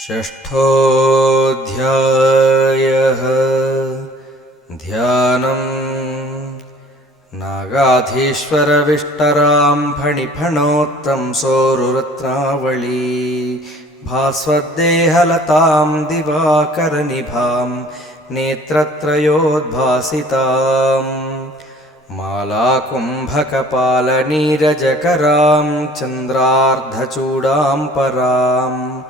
षष्ठोऽध्यायः ध्यानम्। नागाधीश्वरविष्टरां फणिफणोत्तं सोरुरत्नावळी भास्वद्देहलतां दिवाकरनिभां नेत्रत्रयोद्भासिताम् मालाकुम्भकपालनीरजकरां चन्द्रार्धचूडां पराम्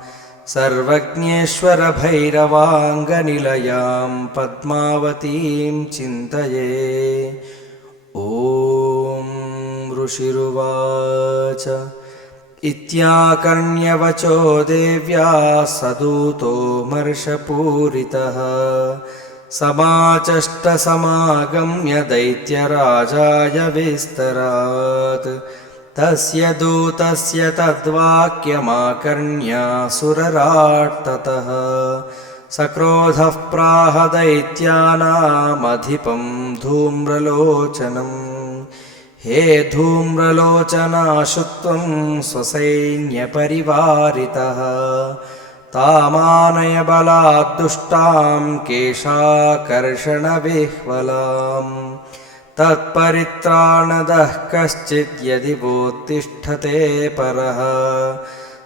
सर्वज्ञेश्वरभैरवाङ्गनिलयां पद्मावतीं चिन्तये। ॐ ऋषिरुवाच इत्याकर्ण्यवचो देव्या सदूतो मर्षपूरितः समाचष्टसमागम्य दैत्यराजाय विस्तरात्। तस्य दूतस्य तद्वाक्यमाकर्ण्यासुरराट् सक्रोधः प्राह दैत्यानामधिपं धूम्रलोचनम्। हे धूम्रलोचनाशुत्वं स्वसैन्यपरिवारितः तामानय बलाद्दुष्टां केशाकर्षणविह्वलाम्। तत्परित्राणदः कश्चित् यदि वोत्तिष्ठते परः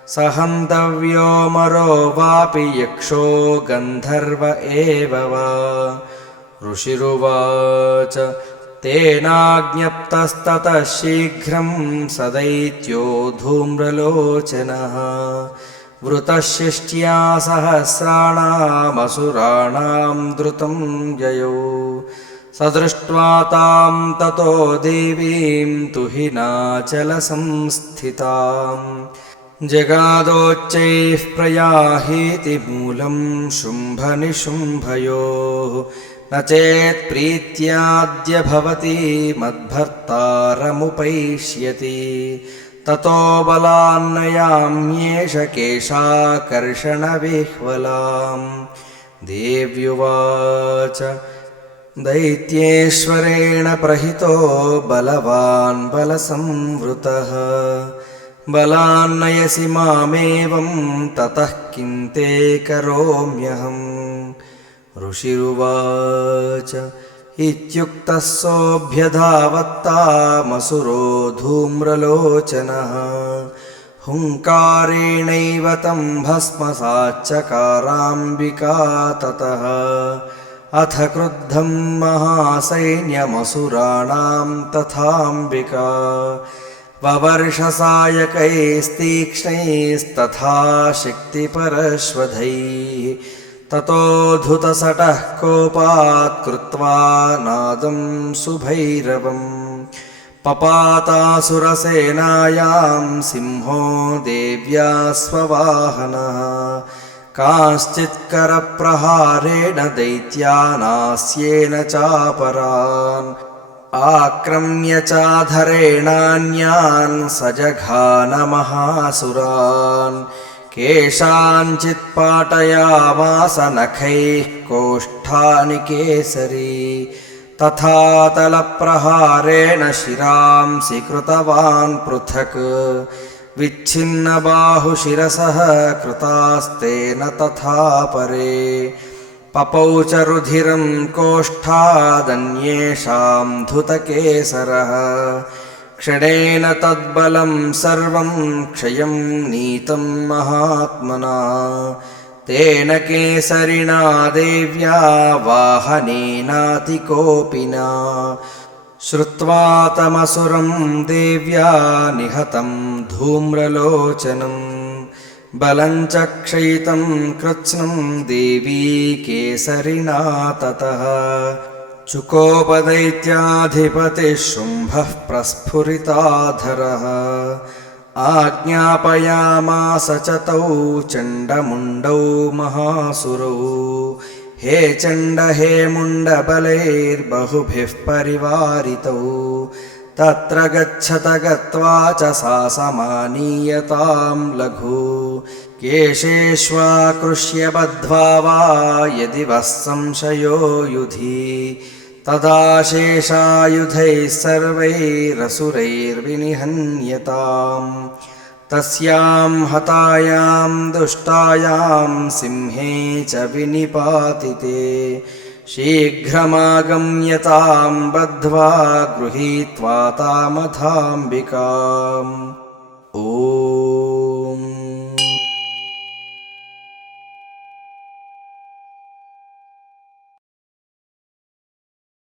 स हन्तव्यो वापि यक्षो गन्धर्व एव वा। ऋषिरुवाच तेनाज्ञप्तस्ततः शीघ्रं स दैत्यो धूम्रलोचनः वृतशिष्ट्या सहस्राणामसुराणां द्रुतं ययौ। स दृष्ट्वा तां ततो देवीं तुहिनाचलसंस्थिताम् जगादोच्चैः प्रयाहीति मूलं शुम्भनिशुम्भयोः। न चेत् प्रीत्याद्य भवती मद्भर्तारमुपैष्यति ततो बलान्नयाम्येष केशाकर्षणविह्वलाम्। देव्युवाच दैत्येश्वरेण प्रहितो बलवान् बलसंवृतः बलान्नयसि मामेवं ततः किं ते करोम्यहम्। ऋषिरुवाच इत्युक्तः सोऽभ्यधावत्तामसुरो धूम्रलोचनः हुङ्कारेणैव तं भस्मसाच्चकाराम्बिका ततः। अथ क्रुद्धं महासैन्यमसुराणां तथाम्बिका ववर्षसायकैस्तीक्ष्णैस्तथा शक्तिपरश्वधैः। ततोऽधुतसटः कोपात् कृत्वा नादं सुभैरवम् पपातासुरसेनायां सिंहो देव्या स्ववाहनः। कांश्चित्करप्रहारेण दैत्यानास्येन चापरान् आक्रम्य चाधरेणान्यान् सजघानमहासुरान्। केषाञ्चित्पाटयामास नखैः कोष्ठानि केसरी तथा तलप्रहारेण शिरांसि कृतवान् पृथक्। विच्छिन्नबाहुशिरसः कृतास्तेन तथा परे पपौ च रुधिरं कोष्ठादन्येषां धुतकेसरः। क्षणेन तद्बलं सर्वं क्षयं नीतं महात्मना तेन केसरिणा देव्या वाहनेनातिकोपिना। श्रुत्वा तमसुरं देव्या निहतं धूम्रलोचनं बलं च क्षयितं कृत्स्नं देवी केसरिणा ततः। चुकोपदैत्याधिपतिः शुम्भः प्रस्फुरिताधरः आज्ञापयामास च तौ चण्डमुण्डौ महासुरौ। हे चण्ड हे मुण्डबलैर्बहुभिः परिवारितौ तत्र गच्छत गत्वा च सा समानीयतां लघु। केशेष्वाकृष्य बद्ध्वा वा यदि वः संशयो युधि तदा शेषायुधैः सर्वैरसुरैर्विनिहन्यताम्। तस्यां हतायां दुष्टायां सिंहे च विनिपातिते शीघ्रमागम्य तां बद्ध्वा गृहीत्वा तामथाम्बिकाम्। ॐ